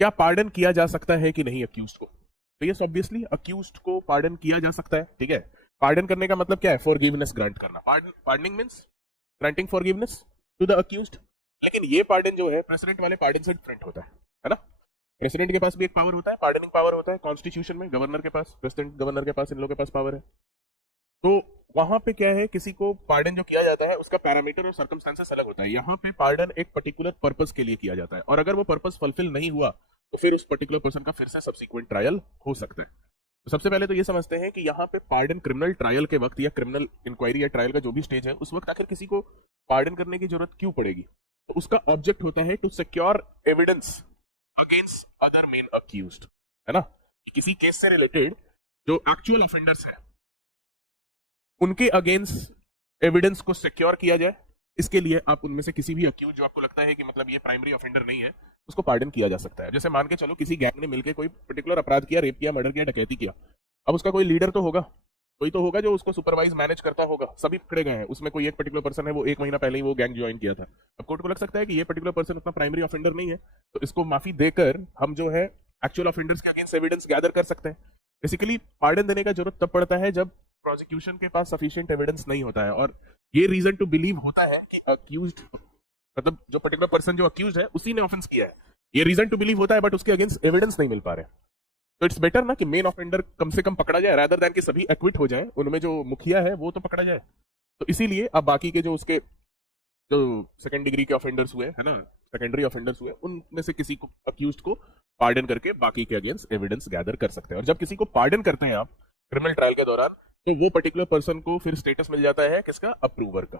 क्या पार्डन किया जा सकता है कि नहीं अक्यूज्ड को? तो यस ऑब्वियसली अक्यूज्ड को पार्डन किया जा सकता है, ठीक है। पार्डन करने का मतलब क्या है? फॉरगिवनेस ग्रांट करना। Pardoning means granting forgiveness to the accused. लेकिन ये पार्डन जो है प्रेसिडेंट वाले पार्डन से डिफरेंट होता है ना। प्रेसिडेंट के पास भी एक पावर होता है, पार्डनिंग पावर होता है कॉन्स्टिट्यूशन में। गवर्नर के पास, प्रेसिडेंट गवर्नर के पास, इन लोगों के पास पावर है। तो वहां पे क्या है, किसी को पार्डन जो किया जाता है उसका पैरामीटर और सर्कमस्टेंसेस अलग होता है। यहाँ पे पार्डन एक पर्टिकुलर पर्पस के लिए किया जाता है, और अगर वो पर्पस फुलफिल नहीं हुआ तो फिर उस पर्टिकुलर पर्सन का फिर से सब्सिक्वेंट ट्रायल हो सकता है। तो सबसे पहले तो ये समझते हैं कि यहाँ पे पार्डन क्रिमिनल ट्रायल के वक्त या क्रिमिनल इंक्वायरी या ट्रायल का जो भी स्टेज है उस वक्त आखिर किसी को पार्डन करने की जरूरत क्यों पड़ेगी? तो उसका ऑब्जेक्ट होता है to secure evidence against other main accused, है ना। किसी केस से रिलेटेड जो एक्चुअल ऑफेंडर्स है उनके अगेंस्ट एविडेंस को सिक्योर किया जाए। इसके लिए आप उनमें से किसी भी अक्यूज जो आपको लगता है कि मतलब ये प्राइमरी ऑफेंडर नहीं है, उसको पार्डन किया जा सकता है। जैसे मान के चलो किसी गैंग ने मिलकर कोई पर्टिकुलर अपराध किया, रेप किया, मर्डर किया, डकैती किया। अब उसका कोई लीडर तो होगा, कोई तो होगा जो उसको सुपरवाइज मैनेज करता होगा। सभी पकड़े गए हैं, उसमें कोई एक पर्टिकुलर पर्सन है वो 1 महीना पहले ही वो गैंग ज्वाइन किया था। अब कोर्ट को लग सकता है कि ये पर्टिकुलर पर्सन उतना प्राइमरी ऑफेंडर नहीं है, तो इसको माफी देकर हम जो है एक्चुअल ऑफेंडर्स के अगेंस्ट एविडेंस गैदर कर सकते हैं। बेसिकली पार्डन देने का जरूरत तब पड़ता है जब प्रोसिक्यूशन के पास सफिशिएंट एविडेंस नहीं होता है, और ये रीजन टू बिलीव होता है कि अक्यूज्ड मतलब जो पर्टिकुलर पर्सन जो अक्यूज्ड है उसी ने ऑफेंस किया है। ये रीजन टू बिलीव होता है, बट उसके अगेंस्ट एविडेंस नहीं मिल पा रहे। तो इट्स बेटर ना कि मेन ऑफेंडर कम से कम पकड़ा जाए, रादर देन कि सभी एक्विट हो जाए। उनमें जो मुखिया है वो तो पकड़ा जाए। तो इसीलिए अब बाकी के जो उसके जो सेकंड डिग्री के ऑफेंडर्स हुए है ना, सेकेंडरी ऑफेंडर्स हुए, उनमें से किसी को अक्यूज्ड को पार्डन करके बाकी के अगेंस्ट एविडेंस गैदर कर सकते हैं। और जब किसी को पार्डन करते हैं आप क्रिमिनल ट्रायल के दौरान, तो वो पर्टिकुलर पर्सन को फिर स्टेटस मिल जाता है किसका? अप्रूवर का।